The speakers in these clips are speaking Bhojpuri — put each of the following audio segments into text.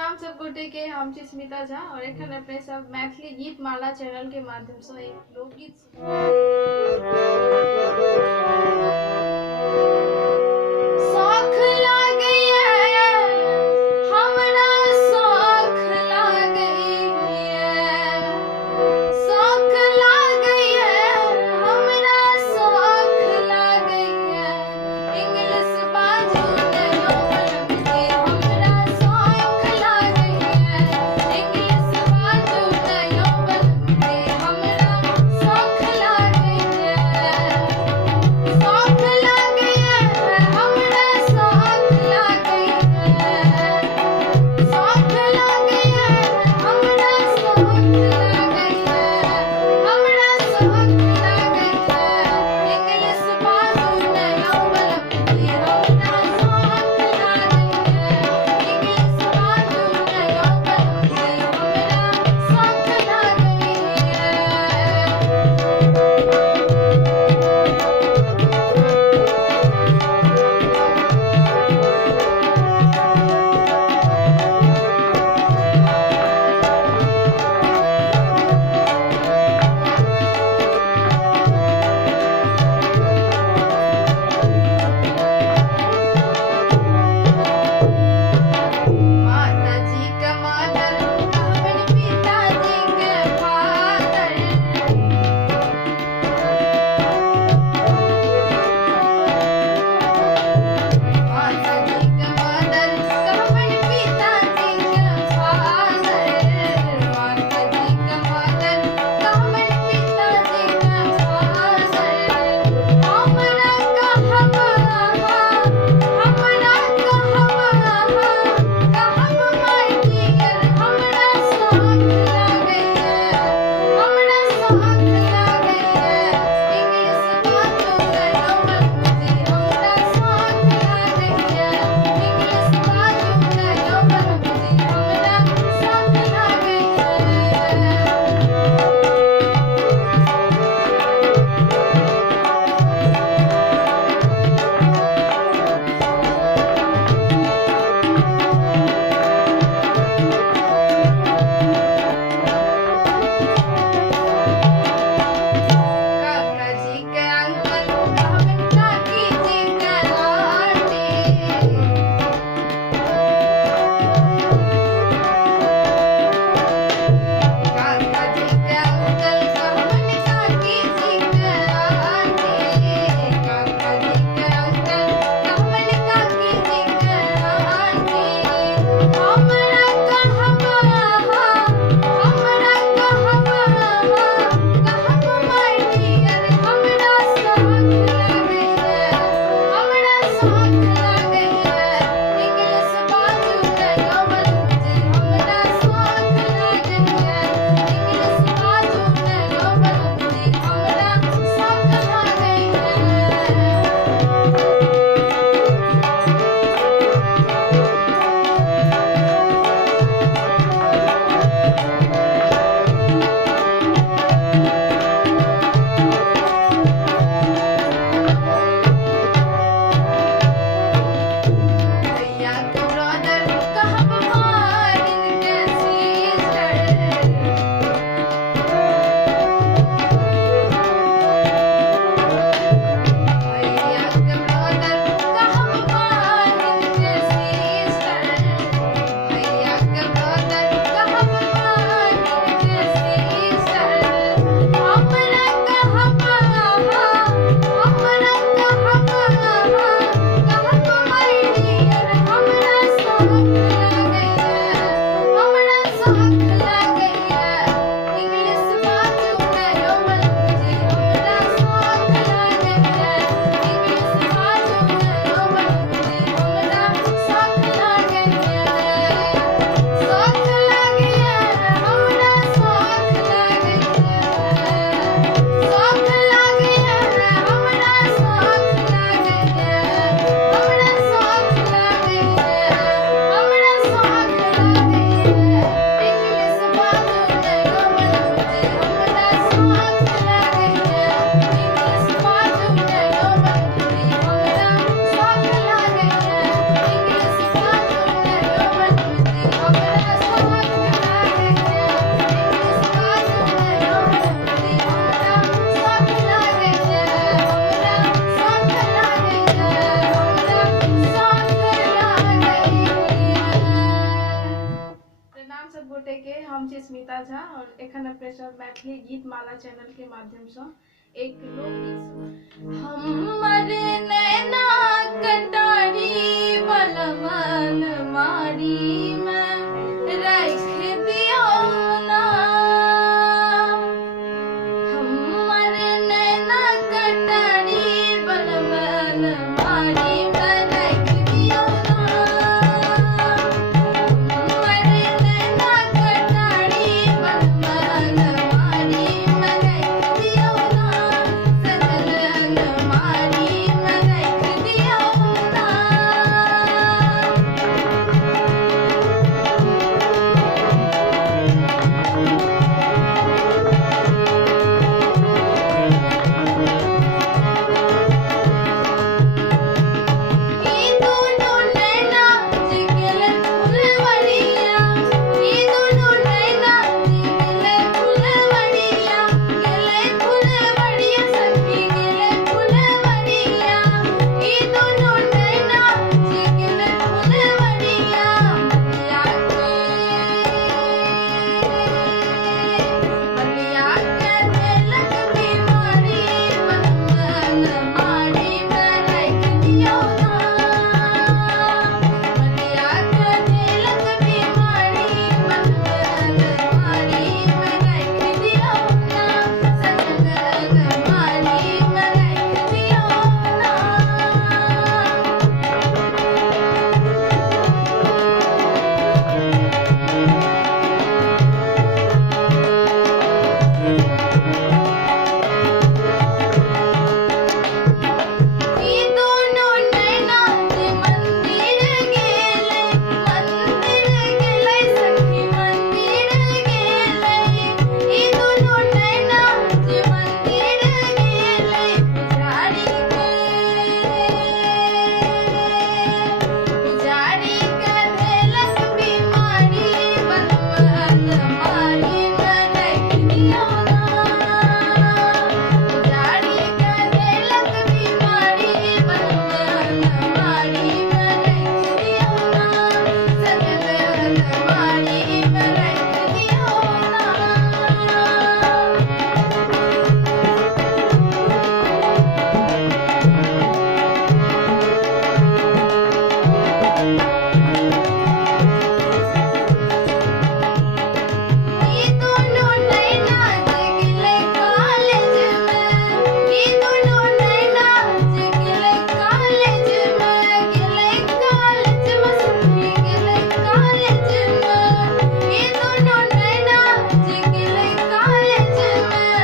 प्रणाम सब गोटे के। हम छी स्मिता झा और एखन अपने सब मैथिली गीत माला चैनल के माध्यम से एक लोकगीत शौख लागैया हमरा शौख लागैया शौख लागैया हमरा शौख लागैया इंग्लिश बाजू नयो बलबे हमरा शौख लागैया इंग्लिश बाजू नयो बलबे हमरा शौख लागैया शौख सब गोटे के हम छी स्मिता झा और एखन अपने सब मैथिली गीत माला चैनल के माध्यम से एक लोकगीत हमर नैना कटारी बलमन मारी में रख दियो ना हमर नैना कटारी बलमन मारी में रख दियो ना हमर नैना कटारी बलमन मारी में रख दियो ना सजन मारी में रख दियो ना ई दोनों नैना जिगल फुलवड़िया ई दोनों नैना जिगल फुलवड़िया गेले फुलवड़िया सखी गेले फुलवड़िया ई दोनों नैना जिगल फुलवड़िया बलिया के देलक बीमारी बलमन मारी में रख दियो ना बलिया के देलक बीमारी बलमन मारी में रख दियो ना सजन मारी में रख दियो ना ई दोनों नैना जे मंदिर गेले सखी मंदिर गेले ई दोनों नैना जे मंदिर गेले पुजारी के देलक बीमारी बलमन मारी में रख दियो ना पुजारी के देलक बीमारी बलमन मारी में रख दियो ना सजन मारी में रख दियो ना ई दोनों नैना जिगले कॉलेज में ई दोनों नैना जिगले कॉलेज में गेले कॉलेज में सखी गेले कॉलेज में ई दोनों नैना जिगले कॉलेज में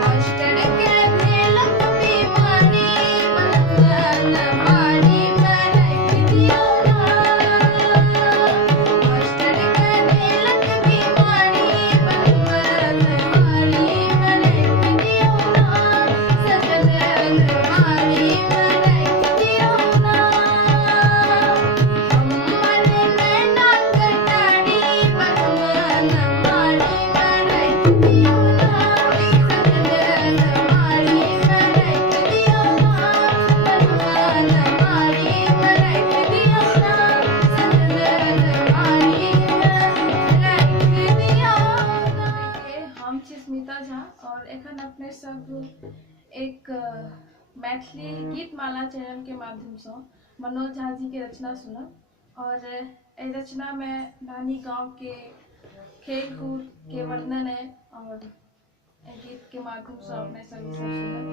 मास्टर के देलक बीमारी बलमन मारी में रख दियो ना मास्टर के देलक बीमारी बलमन मारी में रख दियो ना सजन मारी में रख दियो ना हमर नैना कटारी बलमन मारी में रख दियो ना सजन मारी में रख दियो ना बलमन मारी में रख दियो ना सजन मारी में रख दियो ना हम छी स्मिता झा और एखन अपने सब एक मैथिली गीत माला चैनल के माध्यम से मनोज झा जी के रचना सुनब और एहि रचना में नानी गांव के खेल कूद के वर्णन है और एहि गीत के माध्यम से अपने सब ई सब सुनब